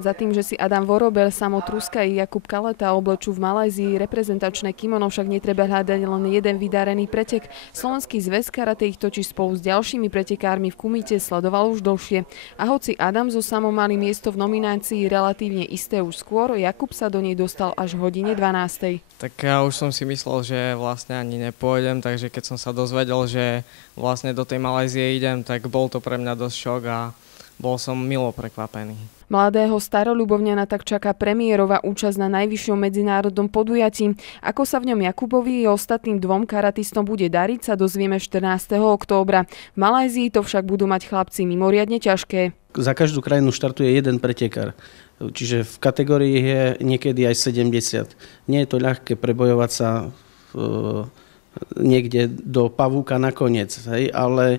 Za tým, že si Adam Vorobel, Samo Truska i Jakub Kaleta oblečú v Malajzii reprezentačné kimono, však netreba hľadať len jeden vydarený pretek. Slovenský zväz karate ich točí spolu s ďalšími pretekármi v Kumite sledoval už dlhšie. A hoci Adam so Samom mali miesto v nominácii relatívne isté už skôr, Jakub sa do nej dostal až v hodine 12. Tak ja už som si myslel, že vlastne ani nepôjdem, takže keď som sa dozvedel, že vlastne do tej Malajzie idem, tak bol to pre mňa dosť šok a bol som milo prekvapený. Mladého Staroľubovňana tak čaká premiérová účasť na najvyššom medzinárodnom podujatí. Ako sa v ňom Jakubovi i ostatným dvom karatistom bude dariť, sa dozvieme 14. októbra. V Malajzii to však budú mať chlapci mimoriadne ťažké. Za každú krajinu štartuje jeden pretekár. Čiže v kategórii je niekedy aj 70. Nie je to ľahké prebojovať sa niekde do pavúka nakoniec. Hej? Ale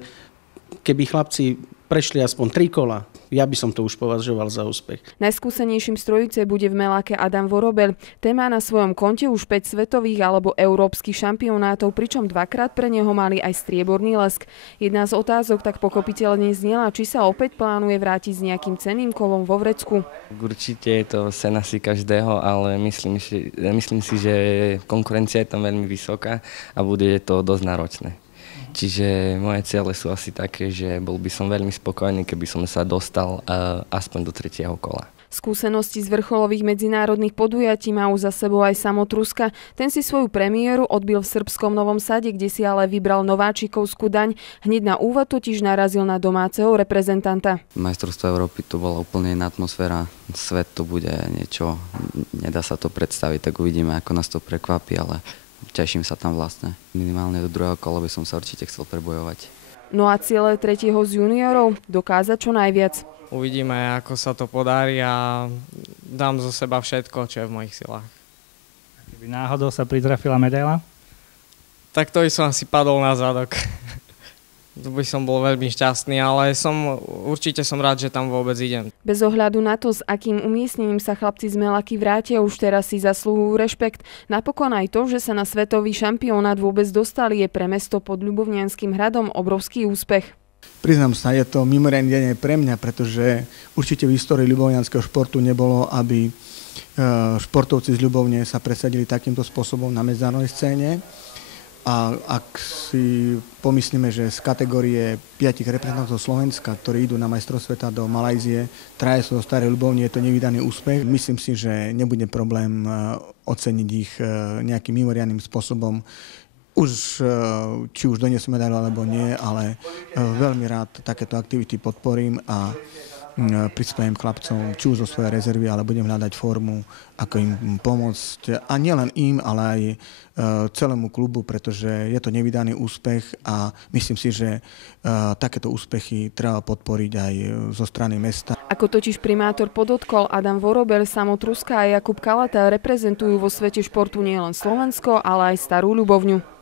keby chlapci prešli aspoň 3 kola, ja by som to už považoval za úspech. Najskúsenejším z trojice bude v Meláke Adam Vorobel. Ten má na svojom konte už 5 svetových alebo európskych šampionátov, pričom dvakrát pre neho mali aj strieborný lesk. Jedna z otázok tak pochopiteľne znela, či sa opäť plánuje vrátiť s nejakým cenným kolom vo vrecku. Určite je to sen asi každého, ale myslím si, že konkurencia je tam veľmi vysoká a bude to dosť náročné. Čiže moje ciele sú asi také, že bol by som veľmi spokojný, keby som sa dostal aspoň do 3. kola. Skúsenosti z vrcholových medzinárodných podujatí má už za sebou aj Samo Truska. Ten si svoju premiéru odbil v srbskom Novom Sade, kde si ale vybral nováčikovskú daň. Hneď na úvod totiž narazil na domáceho reprezentanta. Majstrovstvo Európy to bola úplne iná atmosféra. Svet to bude niečo, nedá sa to predstaviť, tak uvidíme, ako nás to prekvapí, ale teším sa tam vlastne. Minimálne do 2. kola by som sa určite chcel prebojovať. No a ciele 3. z juniorov? Dokázať čo najviac. Uvidíme, ako sa to podarí a dám zo seba všetko, čo je v mojich silách. A keby náhodou sa pritrafila medaila? Tak to by som asi padol na zadok. To by som bol veľmi šťastný, ale určite som rád, že tam vôbec idem. Bez ohľadu na to, s akým umiestnením sa chlapci z Melaky vrátia, už teraz si zaslúhujú rešpekt. Napokon aj to, že sa na svetový šampionát vôbec dostali, je pre mesto pod Ľubovňanským hradom obrovský úspech. Priznám sa, je to mimoriadny deň aj pre mňa, pretože určite v histórii ľubovňanského športu nebolo, aby športovci z Ľubovne sa presadili takýmto spôsobom na medzinárodnej scéne. A ak si pomyslíme, že z kategórie 5 reprezentantov Slovenska, ktorí idú na majstrovstvá sveta do Malajzie, 3 sú do Starej Ľubovne, je to nevydaný úspech. Myslím si, že nebude problém oceniť ich nejakým mimoriadnym spôsobom. Či už doniesú medailu alebo nie, ale veľmi rád takéto aktivity podporím a prispiejem chlapcom či už zo svojej rezervy, ale budem hľadať formu, ako im pomôcť. A nielen im, ale aj celému klubu, pretože je to nevydaný úspech a myslím si, že takéto úspechy treba podporiť aj zo strany mesta. Ako totiž primátor podotkol, Adam Vorobel, Samo Truska a Jakub Kaleta reprezentujú vo svete športu nielen Slovensko, ale aj Starú Ľubovňu.